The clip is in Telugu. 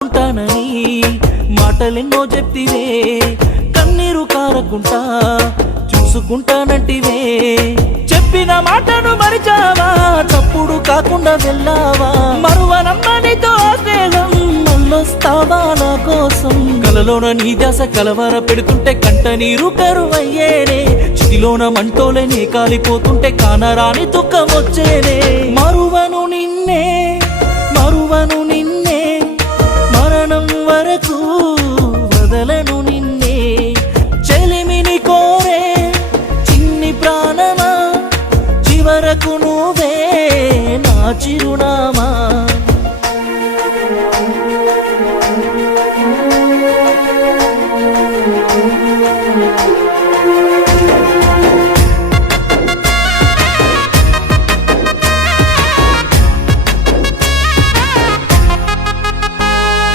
ఉంటానని మాటలెన్నో చెప్తివే, కన్నీరు కారకుంటా చూసుకుంటానంటివే. చెప్పిన మాటను మరిచావా, తప్పుడు కాకుండా వెళ్ళావా? మరువనమ్మనితో స్నేహం మళ్ళొస్తావా నా కోసం? కలలోన నీ దశ కలవర పెడుతుంటే కంట నీరు కరువయ్యేనే, చితిలోన మంటోలేనే కాలిపోతుంటే కానరాని దుఃఖం వచ్చేనే. మరువను నిన్నే, మరువను నిన్నే, మరణం వరకు